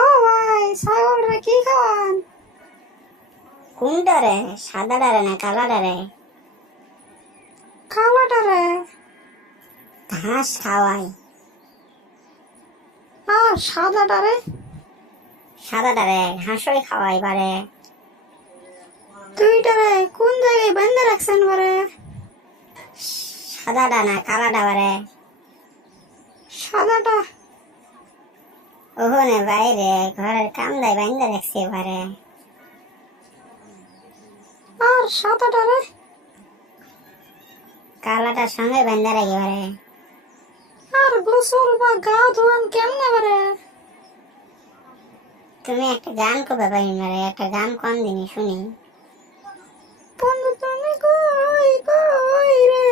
ও ভাই, ছাগল রে কি খাওয়ান? কোনটারে, সাদাটারে না কালাটারে? কালাটা রে। ঘাস খাওয়াই। আর সাদাটা রে? সাদাটারে ঘাসই খাওয়াই পারে। দুইটা রে কোন জায়গায় বেঁধে রাখছেন করে? সাদাটা না কালাটা পারে। সাদাটা। ওখানে বাইরে ঘরের কামদায় বাইন্দা রাখছে পারে। আর সাদাটা রে? কালাটার সঙ্গে বাইন্দা রাখি পারে। আর গোসল বা গা ধোয়ান কেমনে পারে? তুমি একটা গান কবে পারি মারে, একটা গান কোন দিনই শুনি। বন্ধু তুমি কই কই রে,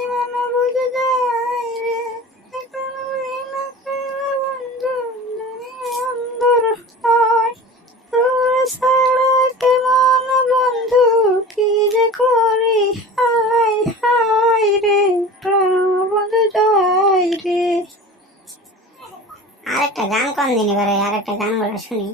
ইমান বুঝে যায় রে, এখন না পেলে বন্ধু দুনিয়া অন্ধর হয়। তোর ছাড়া কেমন বন্ধু কি যে করি, হাই হাই রে, প্রাণ বন্ধু যায় রে। আর একটা গান কোন দিনই পারে, আর একটা গান বলে শুনি।